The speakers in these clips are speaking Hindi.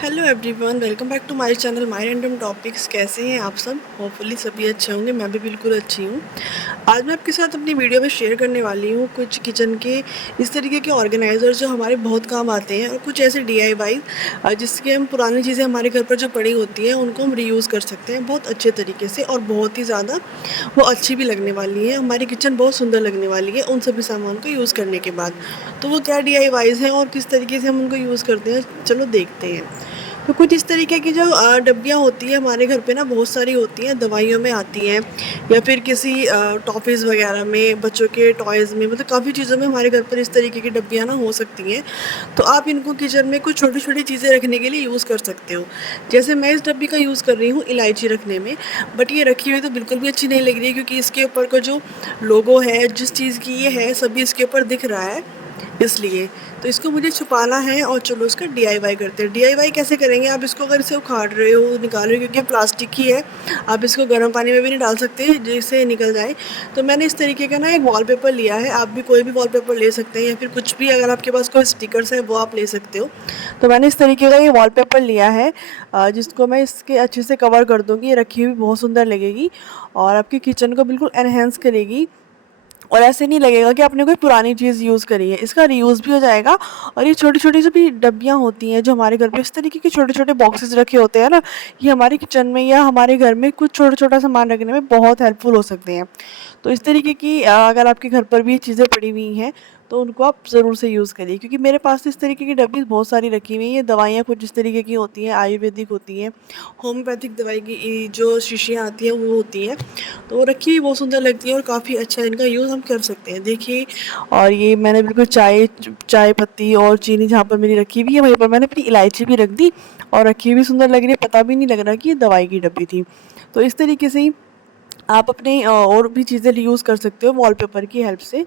Hello everyone, welcome back to my channel my random topics. कैसे हैं आप सब? होपफुली सभी अच्छे होंगे। मैं भी बिल्कुल अच्छी हूँ। आज मैं आपके साथ अपनी वीडियो में शेयर करने वाली हूँ कुछ किचन के इस तरीके के ऑर्गेनाइज़र जो हमारे बहुत काम आते हैं, और कुछ ऐसे DIY जिसके हम पुरानी चीज़ें हमारे घर पर जो पड़ी होती हैं उनको हम रीयूज़ कर सकते हैं बहुत अच्छे तरीके से, और बहुत ही ज़्यादा वो अच्छी भी लगने वाली है। हमारी किचन बहुत सुंदर लगने वाली है उन सभी सामान को यूज़ करने के बाद। तो वो क्या DIYs हैं और किस तरीके से हम उनको यूज़ करते हैं, चलो देखते हैं। तो कुछ इस तरीके की जो डब्बियाँ होती हैं हमारे घर पे ना, बहुत सारी होती हैं, दवाइयों में आती हैं या फिर किसी टॉफ़ीज़ वगैरह में, बच्चों के टॉयज़ में, मतलब काफ़ी चीज़ों में हमारे घर पर इस तरीके की डब्बियाँ ना हो सकती हैं। तो आप इनको किचन में कुछ छोटी-छोटी चीज़ें रखने के लिए यूज़ कर सकते हो। जैसे मैं इस डब्बी का यूज़ कर रही हूँ इलायची रखने में, बट ये रखी हुई तो बिल्कुल भी अच्छी नहीं लग रही है, क्योंकि इसके ऊपर का जो लोगो है, जिस चीज़ की ये है, सभी इसके ऊपर दिख रहा है इसलिए। तो इसको मुझे छुपाना है, और चलो इसका DIY करते हैं। DIY कैसे करेंगे? आप इसको अगर इसे उखाड़ रहे हो, निकाल रहे हो, क्योंकि प्लास्टिक ही है, आप इसको गर्म पानी में भी नहीं डाल सकते जिससे निकल जाए। तो मैंने इस तरीके का ना एक वॉलपेपर लिया है। आप भी कोई भी वॉलपेपर ले सकते हैं, या फिर कुछ भी, अगर आपके पास कोई स्टिकर्स है वो आप ले सकते हो। तो मैंने इस तरीके का ये वॉलपेपर लिया है, जिसको मैं इसके अच्छे से कवर कर दूँगी। ये रखी हुई बहुत सुंदर लगेगी और आपकी किचन को बिल्कुल एनहेंस करेगी, और ऐसे नहीं लगेगा कि आपने कोई पुरानी चीज़ यूज़ करी है। इसका रीयूज़ भी हो जाएगा। और ये छोटी-छोटी जो भी डब्बियाँ होती हैं जो हमारे घर पे इस तरीके के छोटे-छोटे बॉक्सेस रखे होते हैं ना, ये हमारे किचन में या हमारे घर में कुछ छोटा-छोटा सामान रखने में बहुत हेल्पफुल हो सकते हैं। तो इस तरीके की अगर आपके घर पर भी ये चीज़ें पड़ी हुई हैं तो उनको आप ज़रूर से यूज़ करिए, क्योंकि मेरे पास तो इस तरीके की डब्बी बहुत सारी रखी हुई हैं। ये दवाइयाँ कुछ इस तरीके की होती हैं, आयुर्वेदिक होती हैं, होम्योपैथिक दवाई की जो शीशियाँ आती हैं वो होती हैं। तो वो रखी हुई बहुत सुंदर लगती है, और काफ़ी अच्छा इनका यूज़ हम कर सकते हैं। देखिए, और ये मैंने बिल्कुल चाय पत्ती और चीनी जहाँ पर मेरी रखी हुई है वहीं पर मैंने अपनी इलायची भी रख दी, और रखी हुई सुंदर लग रही है, पता भी नहीं लग रहा कि ये दवाई की डब्बी थी। तो इस तरीके से ही आप अपने और भी चीज़ें रीयूज़ कर सकते हो वॉलपेपर की हेल्प से।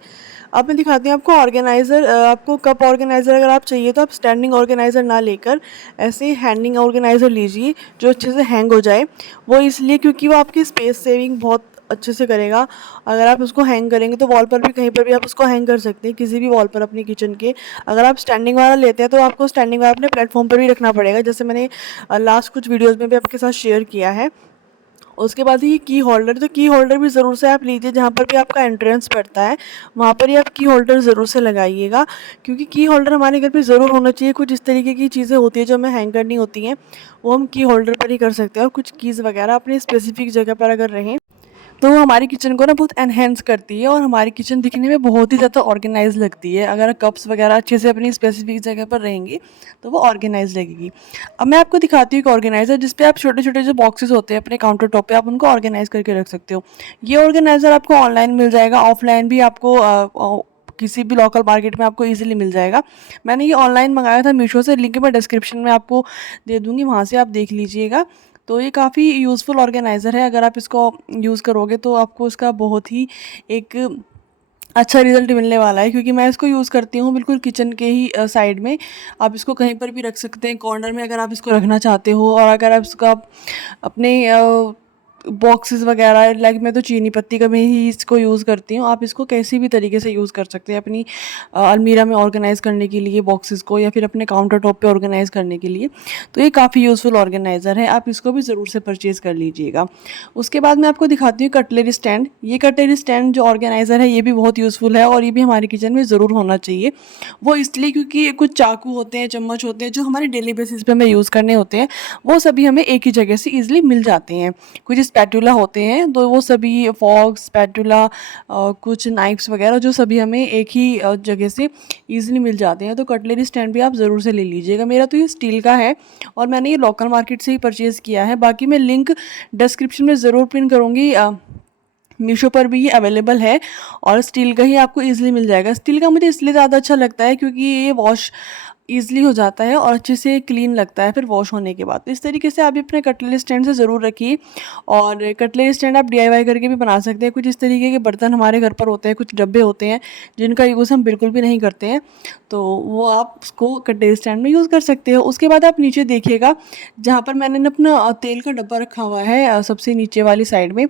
अब मैं दिखाती हूँ आपको ऑर्गेनाइज़र। आपको कप ऑर्गेनाइज़र अगर आप चाहिए तो आप स्टैंडिंग ऑर्गेनाइज़र ना लेकर ऐसे हैंगिंग ऑर्गेनाइज़र लीजिए जो अच्छे से हैंग हो जाए। वो इसलिए क्योंकि वो आपकी स्पेस सेविंग बहुत अच्छे से करेगा। अगर आप उसको हैंग करेंगे तो वॉल पर भी, कहीं पर भी आप उसको हैंग कर सकते हैं, किसी भी वॉल पर अपने किचन के। अगर आप स्टैंडिंग वाला लेते हैं तो आपको स्टैंडिंग वाला अपने प्लेटफॉर्म पर भी रखना पड़ेगा, जैसे मैंने लास्ट कुछ वीडियोज़ में भी आपके साथ शेयर किया है। उसके बाद ये की होल्डर, तो की होल्डर भी ज़रूर से आप लीजिए, जहाँ पर भी आपका एंट्रेंस पड़ता है वहाँ पर ही आप की होल्डर ज़रूर से लगाइएगा, क्योंकि की होल्डर हमारे घर पे ज़रूर होना चाहिए। कुछ इस तरीके की चीज़ें होती हैं जो हमें हैंग करनी होती हैं, वो हम की होल्डर पर ही कर सकते हैं। और कुछ कीज़ वगैरह अपनी स्पेसिफिक जगह पर अगर रहें तो वो हमारी किचन को ना बहुत एनहेंस करती है, और हमारी किचन दिखने में बहुत ही ज़्यादा ऑर्गेनाइज लगती है। अगर कप्स वगैरह अच्छे से अपनी स्पेसिफिक जगह पर रहेंगी तो वो ऑर्गेनाइज लगेगी। अब मैं आपको दिखाती हूँ एक ऑर्गेनाइज़र जिस पे आप छोटे-छोटे जो बॉक्सेस होते हैं अपने काउंटर टॉप पे, आप उनको ऑर्गेनाइज करके रख सकते हो। ये ऑर्गेनाइज़र आपको ऑनलाइन मिल जाएगा, ऑफलाइन भी आपको किसी भी लोकल मार्केट में आपको ईज़िली मिल जाएगा। मैंने ये ऑनलाइन मंगाया था मीशो से, लिंक मैं डिस्क्रिप्शन में आपको दे दूँगी, वहाँ से आप देख लीजिएगा। तो ये काफ़ी यूज़फुल ऑर्गेनाइज़र है। अगर आप इसको यूज़ करोगे तो आपको इसका बहुत ही एक अच्छा रिज़ल्ट मिलने वाला है, क्योंकि मैं इसको यूज़ करती हूँ बिल्कुल किचन के ही साइड में। आप इसको कहीं पर भी रख सकते हैं, कॉर्नर में अगर आप इसको रखना चाहते हो। और अगर आप इसका अपने बॉक्सेस वगैरह, लाइक मैं तो चीनी पत्ती का मैं ही इसको यूज़ करती हूँ। आप इसको कैसी भी तरीके से यूज़ कर सकते हैं अपनी अलमीरा में ऑर्गेनाइज़ करने के लिए बॉक्सेस को, या फिर अपने काउंटर टॉप पे ऑर्गेनाइज़ करने के लिए। तो ये काफ़ी यूज़फुल ऑर्गेनाइज़र है, आप इसको भी ज़रूर से परचेज़ कर लीजिएगा। उसके बाद मैं आपको दिखाती हूँ कटलरी स्टैंड। ये कटलरी स्टैंड जो ऑर्गेनाइज़र है ये भी बहुत यूज़फुल है, और ये भी हमारे किचन में ज़रूर होना चाहिए। वो इसलिए क्योंकि कुछ चाकू होते हैं, चम्मच होते हैं जो हमारे डेली बेसिस पे हमें यूज़ करने होते हैं, वो सभी हमें एक ही जगह से ईज़िली मिल जाते हैं। कुछ स्पैटूला होते हैं तो वो सभी, फॉर्क, स्पैटूला, कुछ नाइफ्स वगैरह जो सभी हमें एक ही जगह से ईज़िली मिल जाते हैं। तो कटलरी स्टैंड भी आप ज़रूर से ले लीजिएगा। मेरा तो ये स्टील का है, और मैंने ये लोकल मार्केट से ही परचेज़ किया है। बाकी मैं लिंक डिस्क्रिप्शन में ज़रूर पिन करूँगी। मीशो पर भी ये अवेलेबल है, और स्टील का ही आपको ईज़िली मिल जाएगा। स्टील का मुझे इसलिए ज़्यादा अच्छा लगता है क्योंकि ये वॉश ईज़िली हो जाता है और अच्छे से क्लीन लगता है फिर वॉश होने के बाद। तो इस तरीके से आप भी अपने कटलरी स्टैंड से ज़रूर रखिए। और कटलरी स्टैंड आप DIY करके भी बना सकते हैं। कुछ इस तरीके के बर्तन हमारे घर पर होते हैं, कुछ डब्बे होते हैं जिनका यूज़ हम बिल्कुल भी नहीं करते हैं, तो वो आप उसको कटलरी स्टैंड में यूज़ कर सकते हो। उसके बाद आप नीचे देखिएगा, जहाँ पर मैंने ना अपना तेल का डब्बा रखा हुआ है, सबसे नीचे वाली साइड में।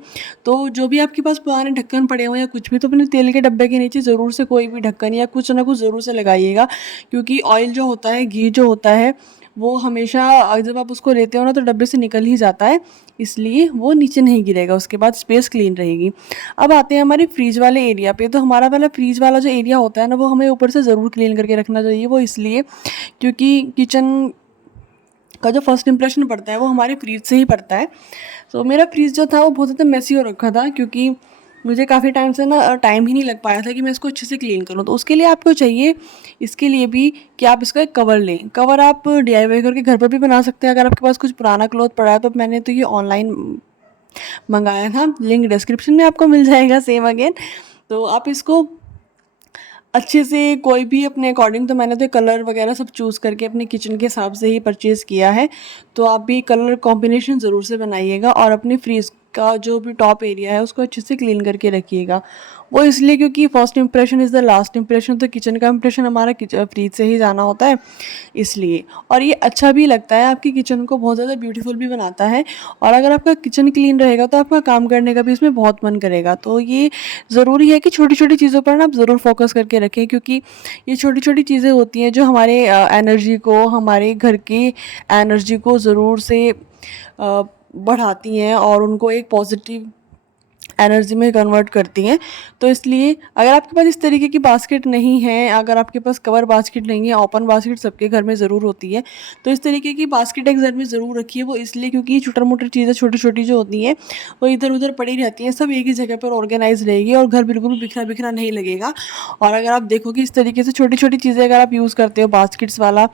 तो जो भी आपके पास पुराने ढक्कन पड़े हुए हैं या कुछ भी, तो अपने तेल के डब्बे के नीचे ज़रूर से कोई भी ढक्कन या कुछ ना कुछ ज़रूर से लगाइएगा, क्योंकि ऑयल जो होता है, घी जो होता है, वो हमेशा जब आप उसको लेते हो ना तो डब्बे से निकल ही जाता है, इसलिए वो नीचे नहीं गिरेगा, उसके बाद स्पेस क्लीन रहेगी। अब आते हैं हमारे फ्रीज वाले एरिया पे। तो हमारा वाला फ्रीज वाला जो एरिया होता है ना, वो हमें ऊपर से ज़रूर क्लीन करके रखना चाहिए। वो इसलिए क्योंकि किचन का जो फर्स्ट इंप्रेशन पड़ता है वो हमारे फ्रीज से ही पड़ता है। तो मेरा फ्रीज जो था वो बहुत ज़्यादा मेसी हो रखा था, क्योंकि मुझे काफ़ी टाइम से ना टाइम ही नहीं लग पाया था कि मैं इसको अच्छे से क्लीन करूँ। तो उसके लिए आपको चाहिए इसके लिए भी कि आप इसका एक कवर लें। कवर आप DIY करके घर पर भी बना सकते हैं। अगर आपके पास कुछ पुराना क्लॉथ पड़ा है, तो मैंने तो ये ऑनलाइन मंगाया था, लिंक डिस्क्रिप्शन में आपको मिल जाएगा सेम अगेन। तो आप इसको अच्छे से कोई भी अपने अकॉर्डिंग, तो मैंने तो कलर वगैरह सब चूज़ करके अपने किचन के हिसाब से ही परचेज़ किया है। तो आप भी कलर कॉम्बिनेशन ज़रूर से बनाइएगा और अपने फ्रीज़ का जो भी टॉप एरिया है उसको अच्छे से क्लीन करके रखिएगा। वो इसलिए क्योंकि first impression is the last impression. तो किचन का इंप्रेशन हमारा फ्रीज से ही जाना होता है, इसलिए। और ये अच्छा भी लगता है, आपकी किचन को बहुत ज़्यादा ब्यूटीफुल भी बनाता है। और अगर आपका किचन क्लीन रहेगा तो आपका काम करने का भी इसमें बहुत मन करेगा। तो ये ज़रूरी है कि छोटी छोटी चीज़ों पर ना आप ज़रूर फोकस करके रखें, क्योंकि ये छोटी छोटी चीज़ें होती हैं जो हमारे एनर्जी को, हमारे घर की एनर्जी को ज़रूर से बढ़ाती हैं और उनको एक पॉजिटिव एनर्जी में कन्वर्ट करती हैं। तो इसलिए अगर आपके पास इस तरीके की बास्केट नहीं है, अगर आपके पास कवर बास्केट नहीं है, ओपन बास्केट सबके घर में ज़रूर होती है, तो इस तरीके की बास्केट एक घर में ज़रूर रखिए। वो इसलिए क्योंकि छोटी मोटी चीज़ें छोटी छोटी जो होती हैं वो इधर उधर पड़ी रहती हैं, सब एक ही जगह पर ऑर्गेनाइज रहेगी और घर बिल्कुल बिखरा बिखरा नहीं लगेगा। और अगर आप देखो कि इस तरीके से छोटी छोटी चीज़ें अगर आप यूज़ करते हो, बास्केट्स वाला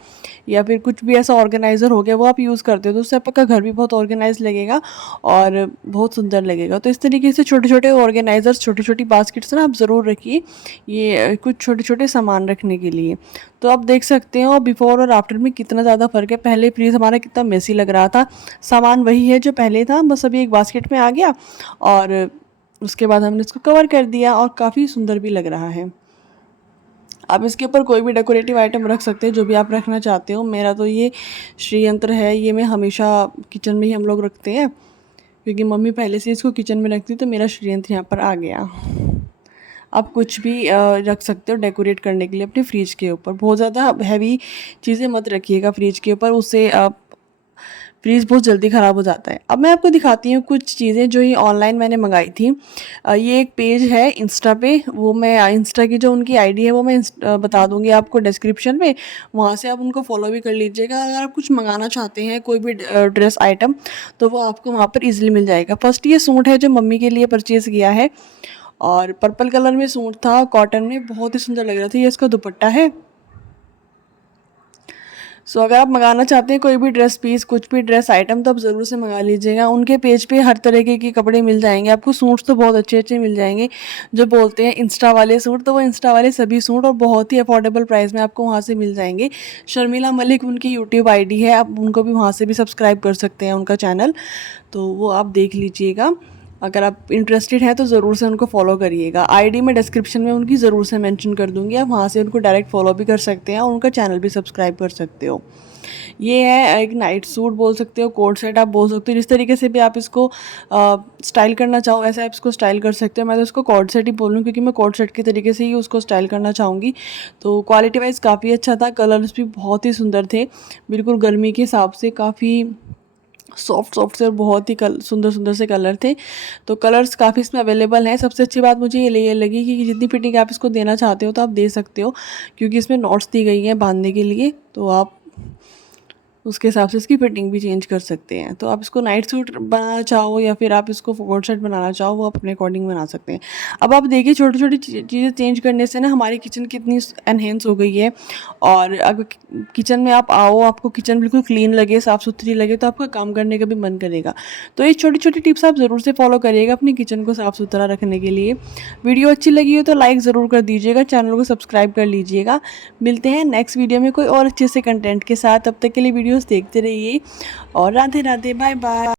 या फिर कुछ भी ऐसा ऑर्गेनाइज़र हो गया, वो आप यूज़ करते हो, तो उससे आपका घर भी बहुत ऑर्गेनाइज लगेगा और बहुत सुंदर लगेगा। तो इस तरीके से छोटे छोटे ऑर्गेनाइजर्स, छोटी छोटी बास्केट्स ना आप ज़रूर रखिए, ये कुछ छोटे छोटे सामान रखने के लिए। तो आप देख सकते हो बिफोर और आफ्टर में कितना ज़्यादा फ़र्क है। पहले फ्रीज हमारा कितना मेसी लग रहा था, सामान वही है जो पहले था, बस अभी एक बास्केट में आ गया और उसके बाद हमने इसको कवर कर दिया और काफ़ी सुंदर भी लग रहा है। आप इसके ऊपर कोई भी डेकोरेटिव आइटम रख सकते हैं, जो भी आप रखना चाहते हो। मेरा तो ये श्रीयंत्र है, ये मैं हमेशा किचन में ही हम लोग रखते हैं, क्योंकि मम्मी पहले से इसको किचन में रखती, तो मेरा श्रीयंत्र यहाँ पर आ गया। आप कुछ भी रख सकते हो डेकोरेट करने के लिए अपने फ्रिज के ऊपर। बहुत ज़्यादा हैवी चीज़ें मत रखिएगा फ्रिज के ऊपर, उससे फ्रीज़ बहुत जल्दी ख़राब हो जाता है। अब मैं आपको दिखाती हूँ कुछ चीज़ें जो ये ऑनलाइन मैंने मंगाई थी। ये एक पेज है इंस्टा पे, वो मैं इंस्टा की जो उनकी आईडी है वो मैं बता दूँगी आपको डिस्क्रिप्शन में, वहाँ से आप उनको फॉलो भी कर लीजिएगा। अगर आप कुछ मंगाना चाहते हैं कोई भी ड्रेस आइटम, तो वो आपको वहाँ पर ईजिली मिल जाएगा। फर्स्ट ये सूट है जो मम्मी के लिए परचेज़ किया है, और पर्पल कलर में सूट था, कॉटन में, बहुत ही सुंदर लग रहा था। ये इसका दुपट्टा है। सो अगर आप मंगाना चाहते हैं कोई भी ड्रेस पीस, कुछ भी ड्रेस आइटम, तो आप ज़रूर से मंगा लीजिएगा। उनके पेज पे हर तरीके के कपड़े मिल जाएंगे आपको। सूट्स तो बहुत अच्छे अच्छे मिल जाएंगे, जो बोलते हैं इंस्टा वाले सूट, तो वो इंस्टा वाले सभी सूट और बहुत ही अफोर्डेबल प्राइस में आपको वहाँ से मिल जाएंगे। शर्मिला मलिक उनकी यूट्यूब आईडी है, आप उनको भी वहाँ से भी सब्सक्राइब कर सकते हैं, उनका चैनल, तो वो आप देख लीजिएगा। अगर आप इंटरेस्टेड हैं तो ज़रूर से उनको फॉलो करिएगा। आईडी मैं डिस्क्रिप्शन में उनकी ज़रूर से मेंशन कर दूँगी, आप वहाँ से उनको डायरेक्ट फॉलो भी कर सकते हैं और उनका चैनल भी सब्सक्राइब कर सकते हो। ये है एक नाइट सूट बोल सकते हो, कोट सेट आप बोल सकते हो, जिस तरीके से भी आप इसको स्टाइल करना चाहो ऐसे आप इसको स्टाइल कर सकते हो। मैं तो इसको कोट सेट ही बोलूँ, क्योंकि मैं कोट सेट के तरीके से ही उसको स्टाइल करना चाहूँगी। तो क्वालिटी वाइज काफ़ी अच्छा था, कलर्स भी बहुत ही सुंदर थे, बिल्कुल गर्मी के हिसाब से काफ़ी सॉफ्ट से और बहुत ही सुंदर सुंदर से कलर थे। तो कलर्स काफ़ी इसमें अवेलेबल हैं। सबसे अच्छी बात मुझे ये लगी कि जितनी फिटिंग आप इसको देना चाहते हो तो आप दे सकते हो, क्योंकि इसमें नॉट्स दी गई हैं बांधने के लिए, तो आप उसके हिसाब से इसकी फिटिंग भी चेंज कर सकते हैं। तो आप इसको नाइट सूट बनाना चाहो या फिर आप इसको कोट सेट बनाना चाहो, वो अपने अकॉर्डिंग बना सकते हैं। अब आप देखिए छोटी छोटी चीज़ें चेंज करने से ना हमारी किचन कितनी एनहेंस हो गई है। और अगर किचन में आप आओ, आपको किचन बिल्कुल क्लीन लगे, साफ़ सुथरी लगे, तो आपका काम करने का भी मन करेगा। तो ये छोटी छोटी टिप्स आप ज़रूर से फॉलो करिएगा अपनी किचन को साफ़ सुथरा रखने के लिए। वीडियो अच्छी लगी हो तो लाइक ज़रूर कर दीजिएगा, चैनल को सब्सक्राइब कर लीजिएगा। मिलते हैं नेक्स्ट वीडियो में कोई और अच्छे से कंटेंट के साथ। तब तक के लिए वीडियोस देखते रहिए और राधे राधे, बाय बाय।